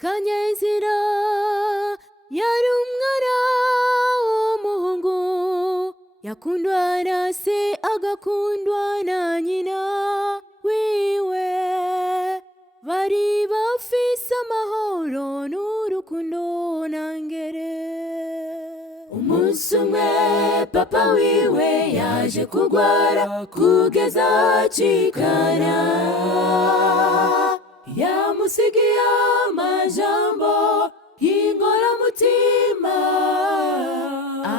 Kanyenzira yari umwana w'umuhungu, yakundwa na se agakundwa na nyina wiwe. Bari bafise amahoro n'urukundo nangere. Umunsi umwe papa wiwe yaje kugwara kugeza acikana. Yamusigiye amajambo y'inkoramutima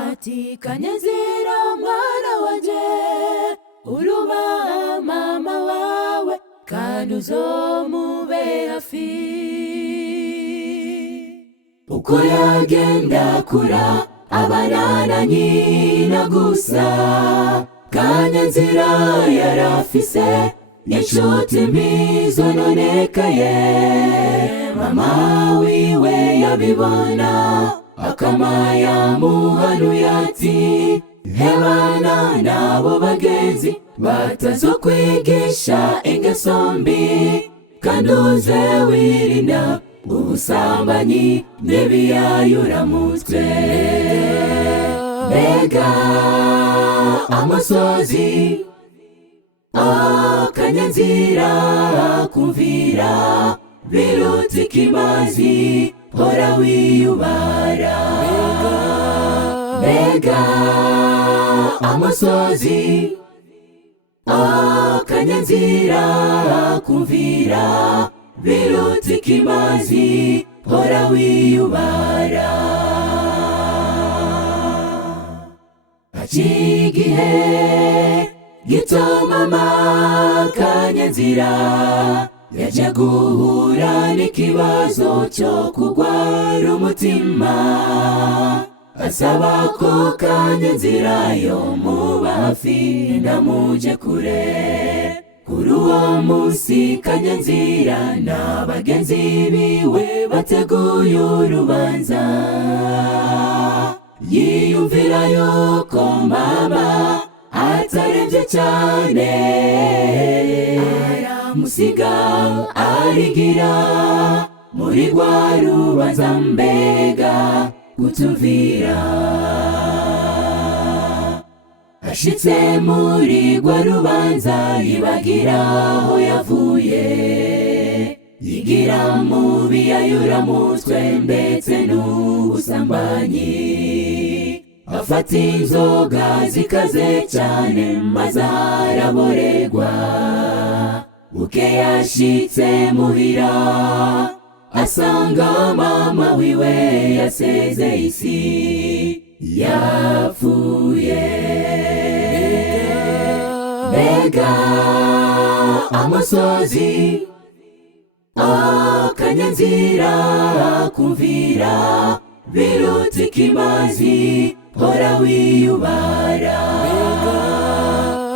ati: Kanyenzira mwana wanje, urubaha mama wawe kandi uzomube hafi. Uko yagenda kura abana na nyina gusa, Kanyenzira yarafise inshuti mbi zononekaye. Mama wiwe yabibona akama yamuhanuye ati: hebana nabo bagenzi batazokwigisha ingeso mbi, kandi uze wirinda ubusambanyi n'ibiyayuramutwe. Mbega amosozi, Kanyenzira kumvira biruta ikimazi, hora wiyubara. Mbega amosozi, Kanyenzira kumvira biruta ikimazi, hora wiyubara. Hacigihe gito mama Kanyenzira yaje guhura n'ikibazo cyo kugwara umutima, asaba ko Kanyenzira yomuba hafi ndamuje kure. Kuri uwo munsi Kanyenzira na bagenzi biwe bateguye urubanza. Yiyumvira yuko mama atarevye cyane, aramusiga arigira muri rwa rubanza. Mbega gutumvira! Ashitse muri rwa rubanza yibagira aho yavuye, yigira mu biyayuramutwe ndetse n'ubusambanyi. Afata inzoga zikaze cyane maze araborerwa. Buke yashitse muhira asanga mama wiwe yasezeye isi, yapfuye. Mbega amosozi, Kanyenzira kumvira biruta ikimazi, hora wiyubara.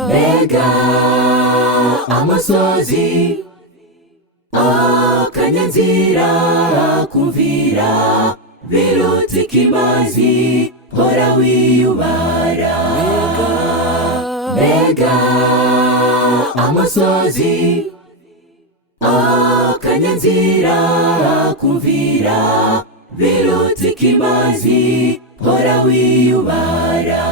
Mbega amosozi, Kanyenzira kumvira biruta ikimazi, hora wiyubara. Mbega amosozi, Kanyenzira kumvira biruta ikimazi, hora wiyubara.